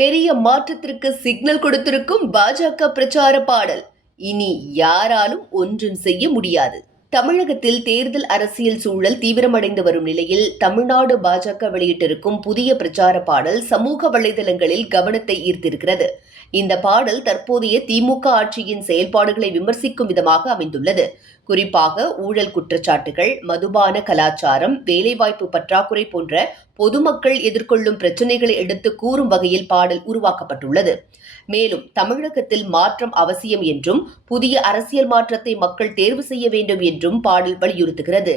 பெரிய மாற்றத்திற்கு சிக்னல் கொடுத்திருக்கும் பாஜக பிரச்சார பாடல். இனி யாராலும் ஒன்றும் செய்ய முடியாது. தமிழகத்தில் தேர்தல் அரசியல் சூழல் தீவிரமடைந்து வரும் நிலையில் தமிழ்நாடு பாஜக வெளியிட்டிருக்கும் புதிய பிரச்சார பாடல் சமூக வலைதளங்களில் கவனத்தை ஈர்த்திருக்கிறது. இந்த பாடல் தற்போதைய திமுக ஆட்சியின் செயல்பாடுகளை விமர்சிக்கும் விதமாக அமைந்துள்ளது. குறிப்பாக ஊழல் குற்றச்சாட்டுகள், மதுபான கலாச்சாரம், வேலைவாய்ப்பு பற்றாக்குறை போன்ற பொதுமக்கள் எதிர்கொள்ளும் பிரச்சினைகளை எடுத்து கூறும் வகையில் பாடல் உருவாக்கப்பட்டுள்ளது. மேலும் தமிழகத்தில் மாற்றம் அவசியம் என்றும் புதிய அரசியல் மாற்றத்தை மக்கள் தேர்வு செய்ய வேண்டும் என்றும் பாடல் வலியுறுத்துகிறது.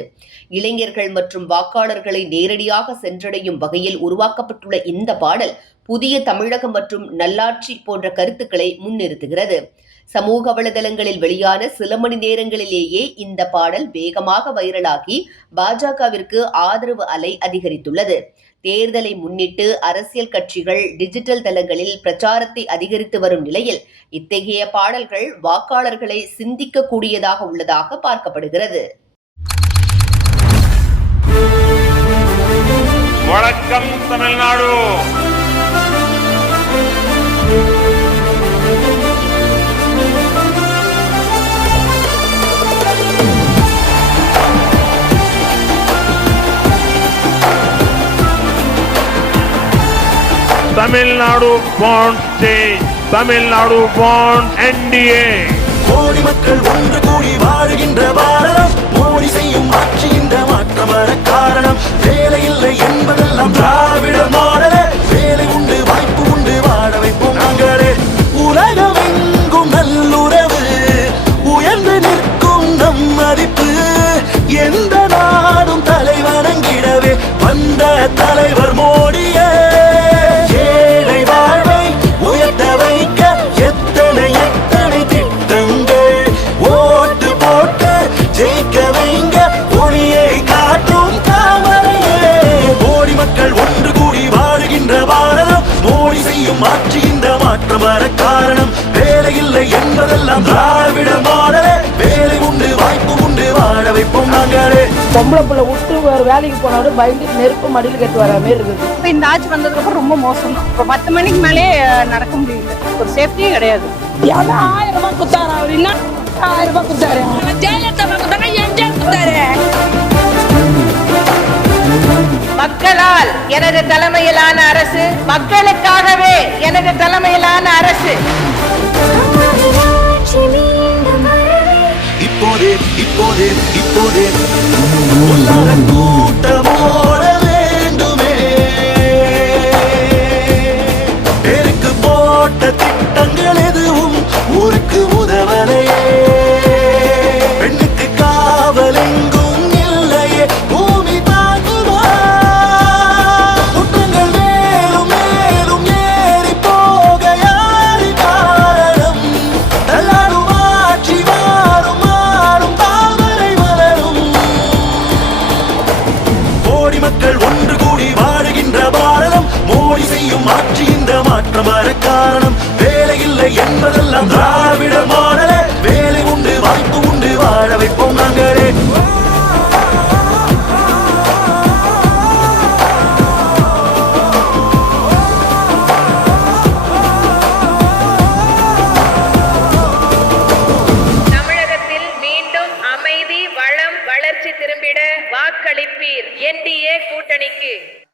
இளைஞர்கள் மற்றும் வாக்காளர்களை நேரடியாக சென்றடையும் வகையில் உருவாக்கப்பட்டுள்ள இந்த பாடல் புதிய தமிழகம் மற்றும் நல்லாட்சி போன்ற கருத்துக்களை முன்னிறுத்துகிறது. சமூக வலைதளங்களில் வெளியான சில மணி நேரங்களிலேயே இந்த பாடல் வேகமாக வைரலாகி பாஜகவிற்கு ஆதரவு அலை அதிகரித்துள்ளது. தேர்தலை முன்னிட்டு அரசியல் கட்சிகள் டிஜிட்டல் தளங்களில் பிரச்சாரத்தை அதிகரித்து வரும் நிலையில் இத்தகைய பாடல்கள் வாக்காளர்களை சிந்திக்கக்கூடியதாக உள்ளதாக பார்க்கப்படுகிறது. வணக்கம் Tamil Nadu. Tamil Nadu bond state, Tamil Nadu bond NDA. கோடி மக்கள் ஒன்று கூடி வாழுகின்ற பாரதம், மோடி செய்யும் ஆட்சி இந்த மாற்றம் வர காரணம். வேலை இல்லை என்பதெல்லாம் திராவிட மாடலே, வேலை உண்டு வாய்ப்பு உண்டு வாழ வைப்போம் நாங்களே. உலகம் எங்கும் நல்லுறவு, உயர்ந்து நிற்கும் நம் மதிப்பு, எந்த நாடும் தலை வணங்கிடவே வந்த தலைவர் மோடியே. மாற்றி இந்த மாற்றம் வர காரணம். வேலை இல்லை என்பதெல்லாம் திராவிட மாடலே, வேலை உண்டு வாய்ப்பு உண்டு வாழ வைப்போம் நாங்களே. பொம்பளை பிள்ளை விட்டு வேறு வேலைக்கு போனாலும் பயந்து நெருப்பு மடியில் கட்டு வர மாதிரி இருக்குது. இப்போ இந்த ஆட்சி வந்ததுக்கு அப்புறம் ரொம்ப மோசம். இப்போ 10 மணிக்கு மேலே நடக்க முடியல, ஒரு சேஃப்டியே கிடையாது. 1000 ரூபாய் கொடுத்தாரு, அவர் என்ன 1000 ரூபாய் கொடுத்தாரு, ஜெயலலிதா கொடுத்தாங்க, எம்ஜிஆர் கொடுத்தாரு. மக்களால் எனது தலைமையிலான அரசு, மக்களுக்காகவே எனது தலைமையிலான அரசு. இப்போதே இப்போதே இப்போதே கூட்டமோட வேண்டுமே, பேருக்கு போட்ட திட்டங்கள் எதுவும் ஊருக்கு உதவலையே. பெண்ணுக்கு காவல் எங்கும் இல்லையே, பூமி தாங்குமா? குற்றங்கள் மேலும் மேலும் ஏறி போக யாரு காரணம்? தள்ளாடும் ஆட்சி மாறும் மாறும் தாமரை மலரும். கோடி மக்கள் ஒன்று கூடி வாழுகின்ற பாரதம், மோடி செய்யும் ஆட்சி இந்த மாற்றம்